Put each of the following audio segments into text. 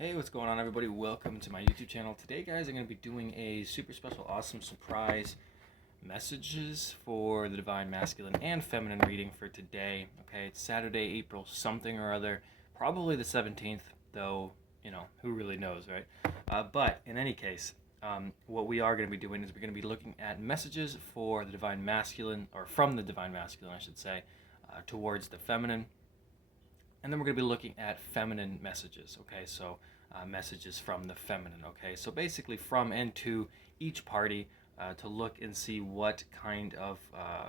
Hey, what's going on, everybody? Welcome to my YouTube channel. Today, guys, I'm going to be doing a super special, awesome surprise messages for the Divine Masculine and Feminine reading for today. Okay, it's Saturday, April something or other, probably the 17th, though, who really knows, right? But in any case, what we are going to be doing is we're going to be looking at messages for the Divine Masculine, or from the Divine Masculine, I should say, towards the Feminine. And then we're going to be looking at feminine messages, okay? So messages from the feminine, okay? So basically from and to each party to look and see what kind of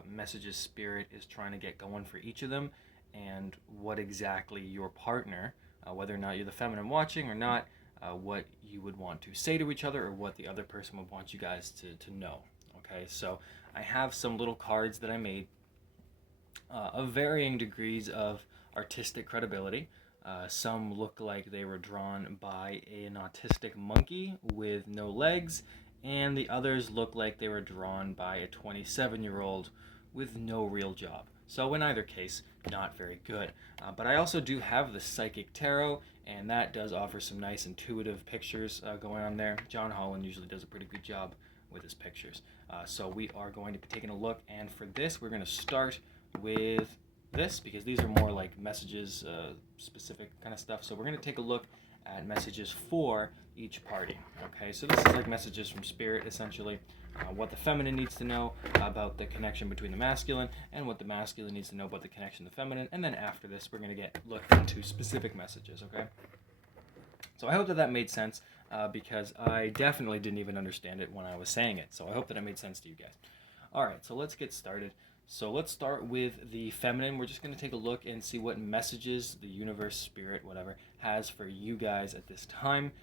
messages Spirit is trying to get going for each of them, and what exactly your partner, whether or not you're the feminine watching or not, what you would want to say to each other, or what the other person would want you guys to know, okay? So I have some little cards that I made of varying degrees of artistic credibility. Some look like they were drawn by an autistic monkey with no legs, and the others look like they were drawn by a 27-year-old with no real job. So in either case, not very good. But I also do have the Psychic Tarot, and that does offer some nice intuitive pictures going on there. John Holland usually does a pretty good job with his pictures. So we are going to be taking a look, and for this, we're going to start with this, because these are more like messages, specific kind of stuff. So we're going to take a look at messages for each party. Okay, so this is like messages from Spirit, essentially. What the feminine needs to know about the connection between the masculine, and what the masculine needs to know about the connection to the feminine. And then after this, we're going to look into specific messages, okay? So I hope that made sense, because I definitely didn't even understand it when I was saying it. So I hope that it made sense to you guys. All right, so let's get started. So let's start with the feminine. We're just going to take a look and see what messages the universe, spirit, whatever, has for you guys at this time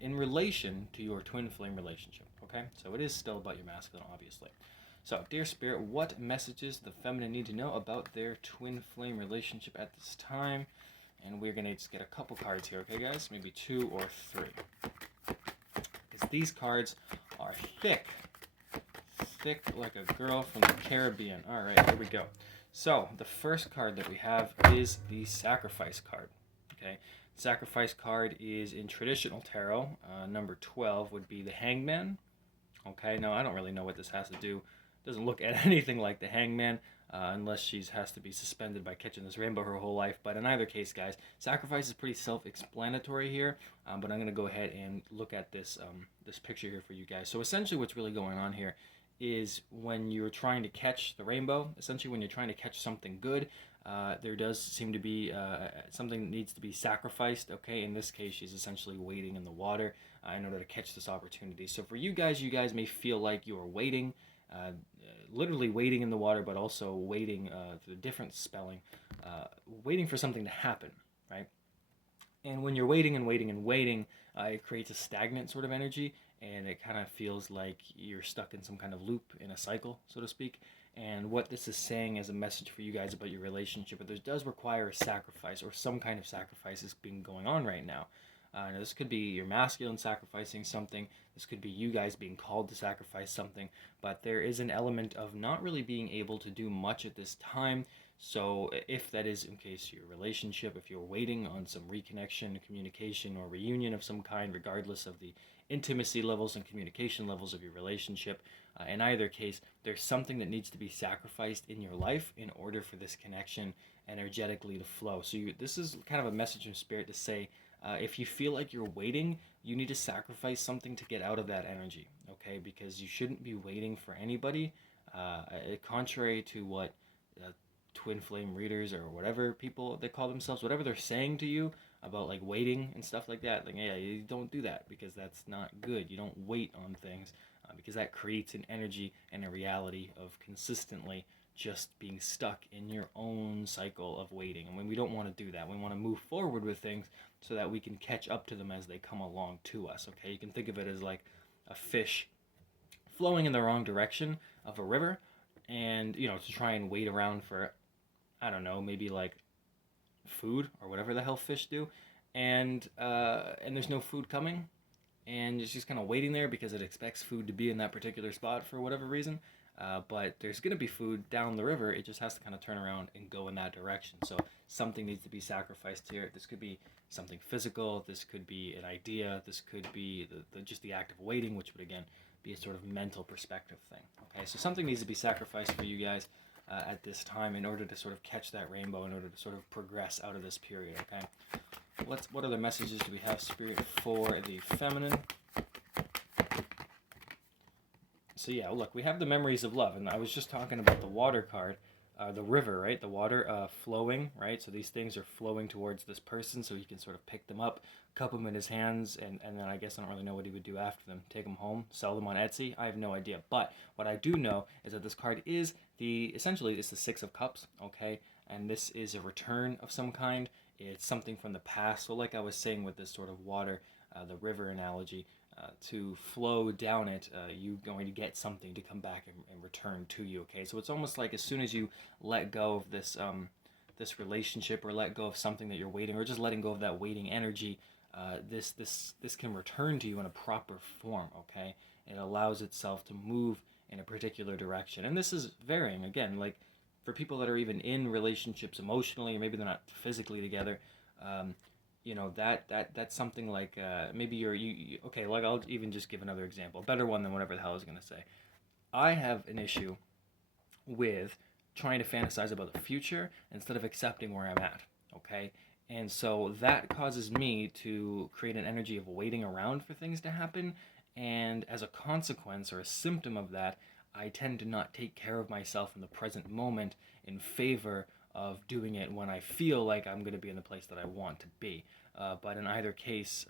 in relation to your twin flame relationship, okay? So it is still about your masculine, obviously. So, dear spirit, what messages the feminine need to know about their twin flame relationship at this time? And we're going to just get a couple cards here, okay, guys? Maybe 2 or 3. Because these cards are thick like a girl from the Caribbean. All right, here we go. So the first card that we have is the Sacrifice card. Okay, Sacrifice card is in traditional tarot. Number 12 would be the Hangman. Okay, now I don't really know what this has to do. It doesn't look at anything like the Hangman, unless she has to be suspended by catching this rainbow her whole life. But in either case, guys, Sacrifice is pretty self-explanatory here. But I'm going to go ahead and look at this this picture here for you guys. So essentially what's really going on here is when you're trying to catch the rainbow, essentially when you're trying to catch something good, there does seem to be something that needs to be sacrificed, okay? In this case, she's essentially waiting in the water in order to catch this opportunity. So for you guys may feel like you are waiting, literally waiting in the water, but also waiting, the different spelling, waiting for something to happen, right? And when you're waiting and waiting and waiting, it creates a stagnant sort of energy, and it kind of feels like you're stuck in some kind of loop, in a cycle, so to speak. And what this is saying as a message for you guys about your relationship, but this does require a sacrifice, or some kind of sacrifice is being going on right now. Now this could be your masculine sacrificing something. This could be you guys being called to sacrifice something. But there is an element of not really being able to do much at this time. So if that is in case your relationship, if you're waiting on some reconnection, communication, or reunion of some kind, regardless of the intimacy levels and communication levels of your relationship, in either case, there's something that needs to be sacrificed in your life in order for this connection energetically to flow. So this is kind of a message from Spirit to say, if you feel like you're waiting, you need to sacrifice something to get out of that energy, okay? Because you shouldn't be waiting for anybody. Contrary to what twin flame readers or whatever people they call themselves, whatever they're saying to you about like waiting and stuff like that, like, yeah, you don't do that, because that's not good. You don't wait on things, because that creates an energy and a reality of consistently just being stuck in your own cycle of waiting. And when we don't want to do that, we want to move forward with things so that we can catch up to them as they come along to us, okay? You can think of it as like a fish flowing in the wrong direction of a river, and to try and wait around for, I don't know, maybe like food or whatever the hell fish do, and there's no food coming, and it's just kind of waiting there because it expects food to be in that particular spot for whatever reason. but there's going to be food down the river. It just has to kind of turn around and go in that direction. So something needs to be sacrificed here. This could be something physical. This could be an idea. This could be just the act of waiting, which would, again, be a sort of mental perspective thing. Okay, so something needs to be sacrificed for you guys at this time in order to sort of catch that rainbow, in order to sort of progress out of this period, okay? What other messages do we have, Spirit, for the feminine? So yeah, look, we have the memories of love, and I was just talking about the water card, the river, right? The water flowing, right? So these things are flowing towards this person, so he can sort of pick them up, cup them in his hands, and then I guess I don't really know what he would do after them. Take them home, sell them on Etsy? I have no idea. But what I do know is that this card is essentially it's the Six of Cups, okay? And this is a return of some kind. It's something from the past. So like I was saying with this sort of water, the river analogy, to flow down it, you're going to get something to come back and return to you. Okay, so it's almost like as soon as you let go of this this relationship, or let go of something that you're waiting, or just letting go of that waiting energy, this can return to you in a proper form. Okay, it allows itself to move in a particular direction, and this is varying. Again, like for people that are even in relationships emotionally, or maybe they're not physically together. You know, that's something like maybe you okay, like I'll even just give another example, a better one than whatever the hell I was going to say. I have an issue with trying to fantasize about the future instead of accepting where I'm at, okay? And so that causes me to create an energy of waiting around for things to happen, and as a consequence or a symptom of that, I tend to not take care of myself in the present moment in favor of doing it when I feel like I'm going to be in the place that I want to be. But in either case,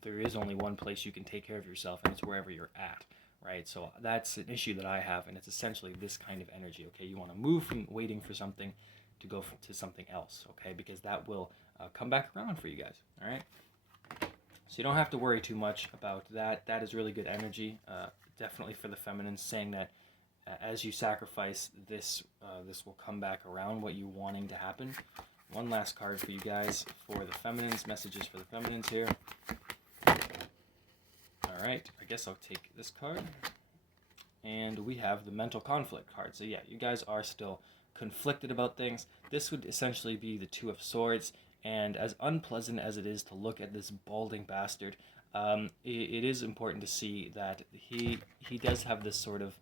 there is only one place you can take care of yourself, and it's wherever you're at, right? So that's an issue that I have, and it's essentially this kind of energy, okay? You want to move from waiting for something to go to something else, okay? Because that will come back around for you guys, all right? So you don't have to worry too much about that. That is really good energy, definitely for the feminine, saying that as you sacrifice this, this will come back around, what you wanting to happen. One last card for you guys for the feminines, messages for the feminines here. All right, I guess I'll take this card. And we have the mental conflict card. So yeah, you guys are still conflicted about things. This would essentially be the Two of Swords, and as unpleasant as it is to look at this balding bastard, it is important to see that he does have this sort of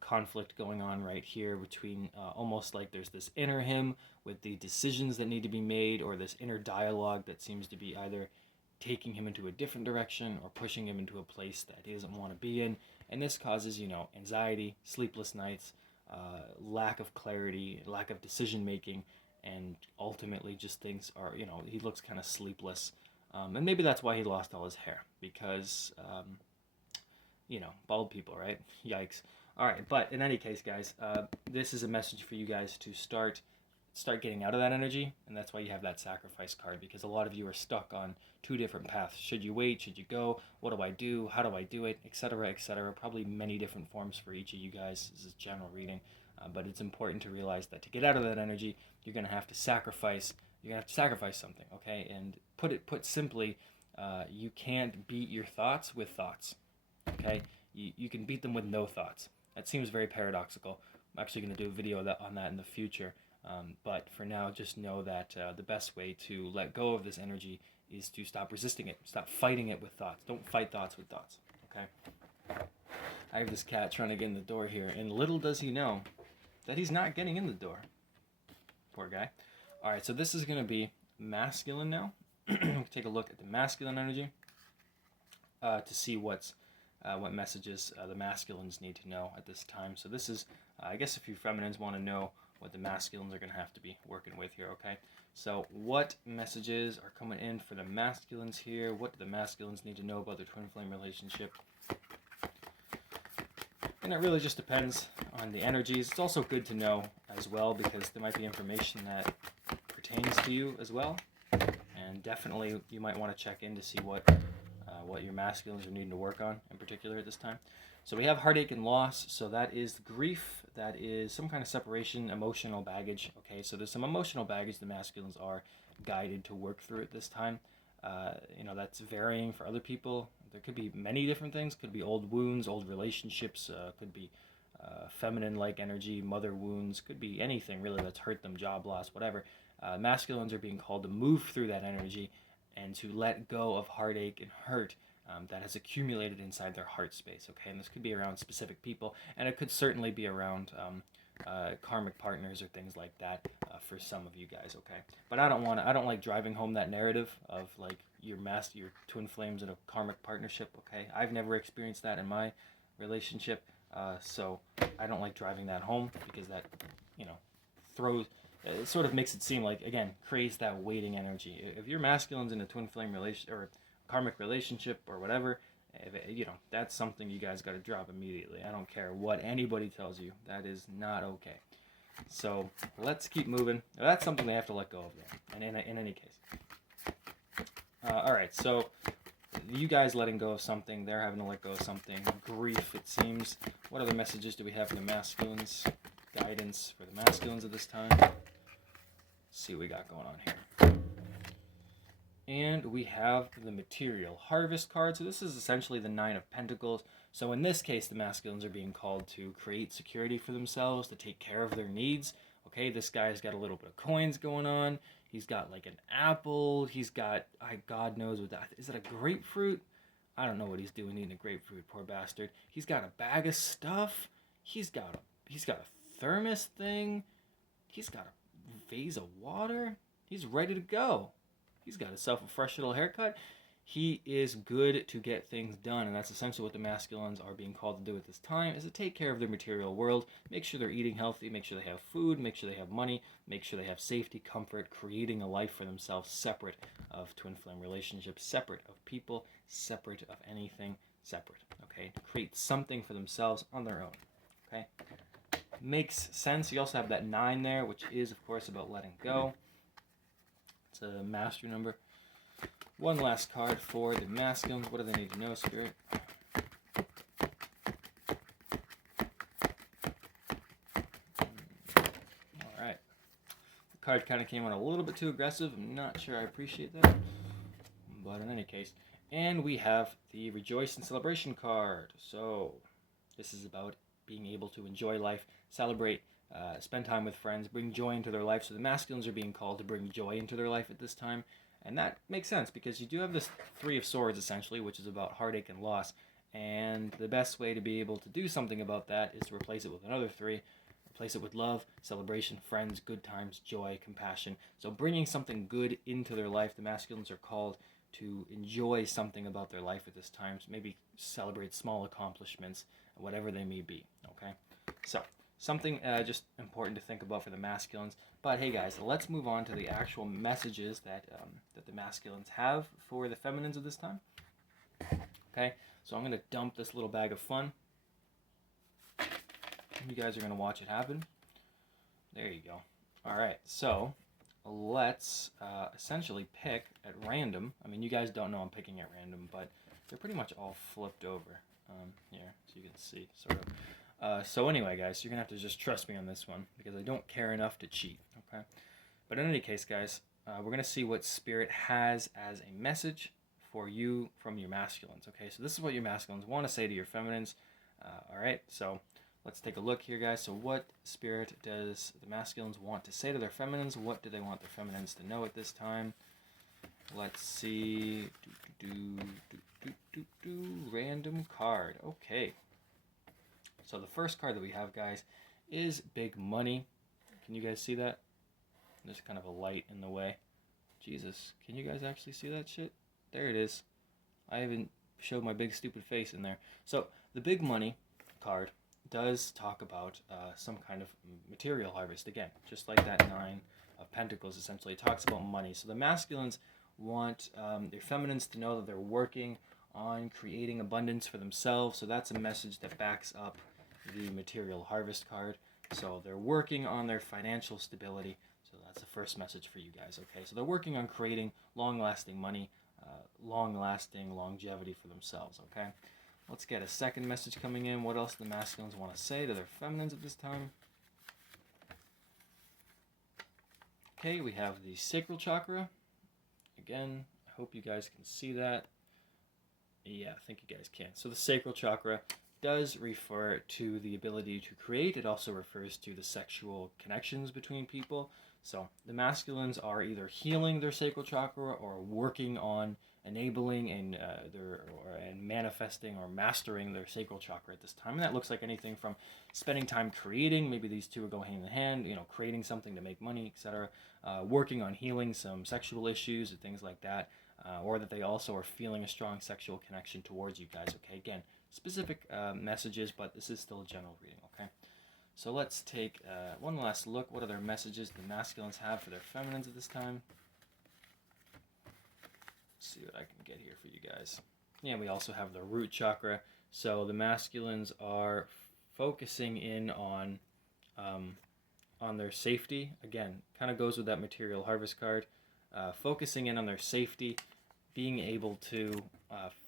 conflict going on right here between almost like there's this inner him with the decisions that need to be made, or this inner dialogue that seems to be either taking him into a different direction or pushing him into a place that he doesn't want to be in. And this causes, you know, anxiety, sleepless nights, lack of clarity, lack of decision making, and ultimately just things are, you know, he looks kind of sleepless. And maybe that's why he lost all his hair, because, you know, bald people, right? Yikes. All right, but in any case, guys, this is a message for you guys to start getting out of that energy, and that's why you have that sacrifice card, because a lot of you are stuck on two different paths. Should you wait? Should you go? What do I do? How do I do it? Etc., etc. Probably many different forms for each of you guys. This is general reading, but it's important to realize that to get out of that energy, you're going to have to sacrifice. You're going to have to sacrifice something, okay? And put simply, you can't beat your thoughts with thoughts, okay? You can beat them with no thoughts. That seems very paradoxical. I'm actually going to do a video on that in the future. But for now, just know that the best way to let go of this energy is to stop resisting it. Stop fighting it with thoughts. Don't fight thoughts with thoughts, okay? I have this cat trying to get in the door here, and little does he know that he's not getting in the door. Poor guy. All right, so this is going to be masculine now. Take a look at the masculine energy to see what messages the masculines need to know at this time. So this is, I guess if you feminines want to know what the masculines are going to have to be working with here, okay? So what messages are coming in for the masculines here? What do the masculines need to know about their twin flame relationship? And it really just depends on the energies. It's also good to know as well, because there might be information that pertains to you as well. And definitely you might want to check in to see what your masculines are needing to work on in particular at this time. So we have heartache and loss. So that is grief. That is some kind of separation, emotional baggage. Okay, so there's some emotional baggage the masculines are guided to work through at this time. You know, that's varying for other people. There could be many different things. Could be old wounds, old relationships. Could be feminine-like energy, mother wounds, could be anything really that's hurt them, job loss, whatever. Masculines are being called to move through that energy and to let go of heartache and hurt that has accumulated inside their heart space. Okay, and this could be around specific people, and it could certainly be around karmic partners or things like that for some of you guys. Okay, but I don't like driving home that narrative of like your twin flames in a karmic partnership. Okay, I've never experienced that in my relationship, so I don't like driving that home because that, throws. It sort of makes it seem like, again, creates that waiting energy. If your masculine's in a twin flame relation or karmic relationship or whatever, that's something you guys got to drop immediately. I don't care what anybody tells you. That is not okay. So let's keep moving. That's something they have to let go of there. And in any case. All right, so you guys letting go of something, they're having to let go of something. Grief, it seems. What other messages do we have for the masculines? Guidance for the masculines at this time. Let's see what we got going on here. And we have the material harvest card. So this is essentially the 9 of Pentacles. So in this case, the masculines are being called to create security for themselves, to take care of their needs. Okay, this guy's got a little bit of coins going on. He's got like an apple. He's got, God knows what that is. It a grapefruit? I don't know what he's doing eating a grapefruit, poor bastard. He's got a bag of stuff. He's got a thermos thing. He's got a vase of water. He's ready to go. He's got himself a fresh little haircut. He is good to get things done, and that's essentially what the masculines are being called to do at this time, is to take care of their material world, make sure they're eating healthy, make sure they have food, make sure they have money, make sure they have safety, comfort, creating a life for themselves separate of twin flame relationships, separate of people, separate of anything, separate, okay? Create something for themselves on their own, okay? Makes sense. You also have that 9 there, which is, of course, about letting go. It's a master number. One last card for the masculines. What do they need to know, Spirit? Alright. The card kind of came out a little bit too aggressive. I'm not sure I appreciate that. But in any case. And we have the Rejoice and Celebration card. So, this is about being able to enjoy life, celebrate, spend time with friends, bring joy into their life. So the masculines are being called to bring joy into their life at this time. And that makes sense because you do have this 3 of Swords, essentially, which is about heartache and loss. And the best way to be able to do something about that is to replace it with another 3. Replace it with love, celebration, friends, good times, joy, compassion. So bringing something good into their life, the masculines are called to enjoy something about their life at this time. So maybe celebrate small accomplishments, whatever they may be, okay? So, something just important to think about for the masculines. But hey guys, let's move on to the actual messages that the masculines have for the feminines of this time. Okay, so I'm going to dump this little bag of fun. You guys are going to watch it happen. There you go. Alright, so let's essentially pick at random. I mean, you guys don't know I'm picking at random, but they're pretty much all flipped over here, so you can see, sort of. So anyway, guys, you're going to have to just trust me on this one, because I don't care enough to cheat, okay? But in any case, guys, we're going to see what Spirit has as a message for you from your masculines, okay? So this is what your masculines want to say to your feminines, all right? So let's take a look here, guys. So what Spirit does the masculines want to say to their feminines? What do they want their feminines to know at this time? Let's see. Random card. Okay. So the first card that we have, guys, is Big Money. Can you guys see that? There's kind of a light in the way. Jesus, can you guys actually see that shit? There it is. I haven't showed my big stupid face in there. So the Big Money card does talk about some kind of material harvest. Again, just like that 9 of Pentacles, essentially. It talks about money. So the masculines want their feminines to know that they're working on creating abundance for themselves. So that's a message that backs up the material harvest card. So they're working on their financial stability. So that's the first message for you guys, okay? So they're working on creating long-lasting money, long-lasting longevity for themselves, okay? Let's get a second message coming in. What else do the masculines want to say to their feminines at this time? Okay, we have the Sacral Chakra. Again, I hope you guys can see that. Yeah, I think you guys can. So the Sacral Chakra does refer to the ability to create. It also refers to the sexual connections between people. So the masculines are either healing their sacral chakra or working on enabling and and manifesting or mastering their sacral chakra at this time. And that looks like anything from spending time creating, maybe these two are going hand in hand, creating something to make money, etc. Working on healing some sexual issues and things like that, or that they also are feeling a strong sexual connection towards you guys. Okay, again, specific messages, but this is still a general reading. Okay. So let's take one last look. What other messages the masculines have for their feminines at this time? Let's see what I can get here for you guys. Yeah, we also have the root chakra. So the masculines are focusing in on their safety. Again, kind of goes with that material harvest card. Focusing in on their safety, being able to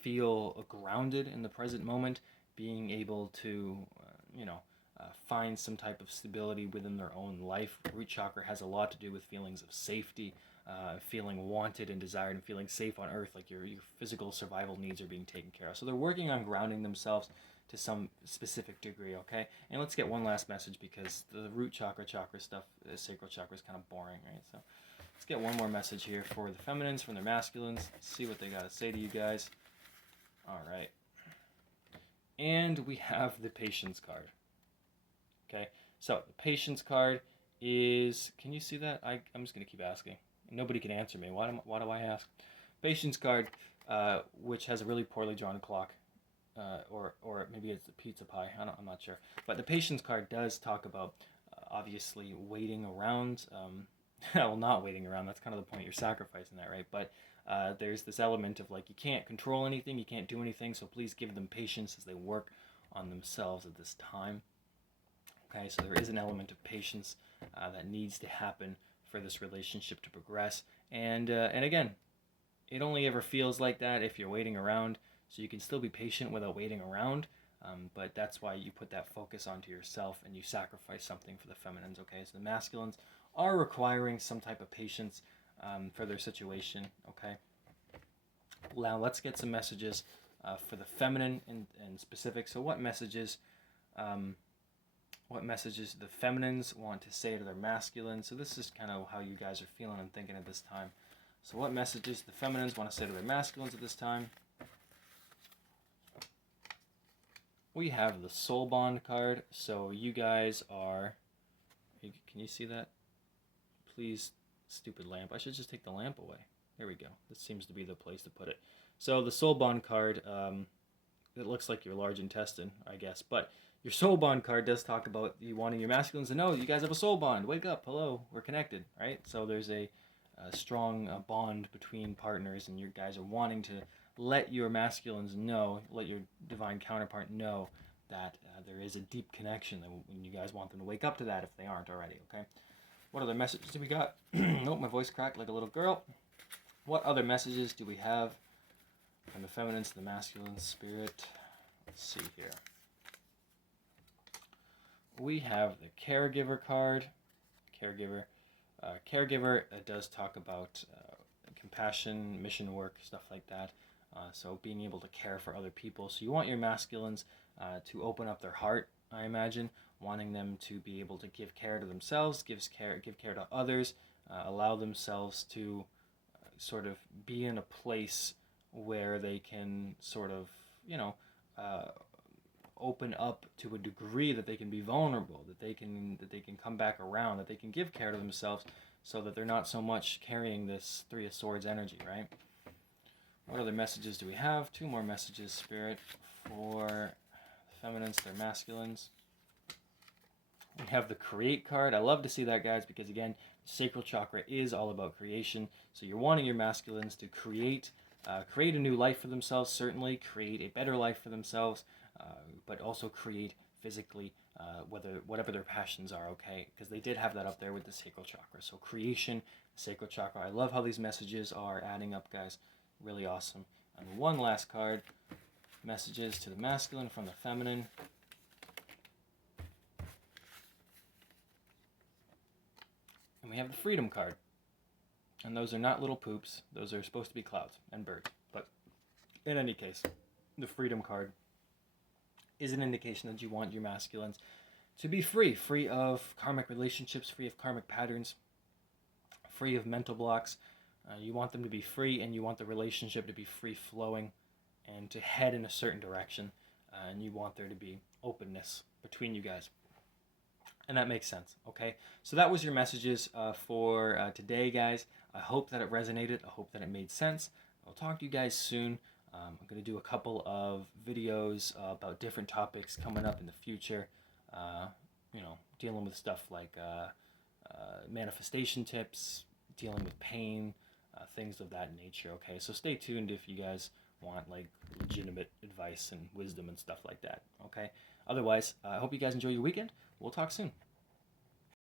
feel grounded in the present moment, being able to, find some type of stability within their own life. Root chakra has a lot to do with feelings of safety, feeling wanted and desired, and feeling safe on earth, like your physical survival needs are being taken care of. So they're working on grounding themselves to some specific degree, okay? And let's get one last message, because the root chakra stuff, the sacral chakra, is kind of boring, right? So let's get one more message here for the feminines from their masculines. Let's see what they got to say to you guys. All right. And we have the patience card. Okay, so the patience card is, can you see that? I'm just going to keep asking. Nobody can answer me. Why do I ask? Patience card, which has a really poorly drawn clock, or maybe it's a pizza pie. I'm not sure. But the patience card does talk about, obviously, waiting around. Well, not waiting around. That's kind of the point. You're sacrificing that, right? But there's this element of, like, you can't control anything. You can't do anything. So please give them patience as they work on themselves at this time. Okay, so there is an element of patience that needs to happen for this relationship to progress. And again, it only ever feels like that if you're waiting around. So you can still be patient without waiting around. But that's why you put that focus onto yourself and you sacrifice something for the feminines. Okay, so the masculines are requiring some type of patience for their situation. Okay. Now let's get some messages for the feminine in specific. So what messages the feminines want to say to their masculines? So this is kind of how you guys are feeling and thinking at this time. So what messages the feminines want to say to their masculines at this time? We have the soul bond card. So you guys are, can you see that? Please, stupid lamp. I should just take the lamp away. There we go. This seems to be the place to put it. So the soul bond card, it looks like your large intestine, I guess, but your soul bond card does talk about you wanting your masculines to know you guys have a soul bond. Wake up, hello, we're connected, right? So there's a strong bond between partners, and you guys are wanting to let your masculines know, let your divine counterpart know that there is a deep connection, and you guys want them to wake up to that if they aren't already, okay? What other messages do we got? Oh, my voice cracked like a little girl. What other messages do we have from the feminine to the masculine spirit? Let's see here. We have the caregiver card. Caregiver. Caregiver does talk about compassion, mission work, stuff like that. So being able to care for other people. So you want your masculines to open up their heart, I imagine, wanting them to be able to give care to themselves, give care to others, allow themselves to sort of be in a place where they can sort of, open up to a degree that they can be vulnerable, that they can come back around, that they can give care to themselves, so that they're not so much carrying this Three of Swords energy, right? What other messages do we have? Two more messages, Spirit, for the feminines, their masculines. We have the Create card. I love to see that, guys, because again, Sacral Chakra is all about creation. So you're wanting your masculines to create a new life for themselves, certainly, create a better life for themselves, but also create physically, whatever their passions are, okay? Because they did have that up there with the Sacral Chakra. So creation, Sacral Chakra. I love how these messages are adding up, guys. Really awesome. And one last card, messages to the masculine from the feminine. And we have the Freedom card. And those are not little poops. Those are supposed to be clouds and birds. But in any case, the Freedom card is an indication that you want your masculines to be free of karmic relationships, free of karmic patterns, free of mental blocks. You want them to be free, and you want the relationship to be free flowing and to head in a certain direction. And you want there to be openness between you guys. And that makes sense, okay? So that was your messages for today, guys. I hope that it resonated. I hope that it made sense. I'll talk to you guys soon. I'm going to do a couple of videos about different topics coming up in the future. Dealing with stuff like manifestation tips, dealing with pain, things of that nature, okay? So stay tuned if you guys want like legitimate advice and wisdom and stuff like that, okay? Otherwise, I hope you guys enjoy your weekend. We'll talk soon.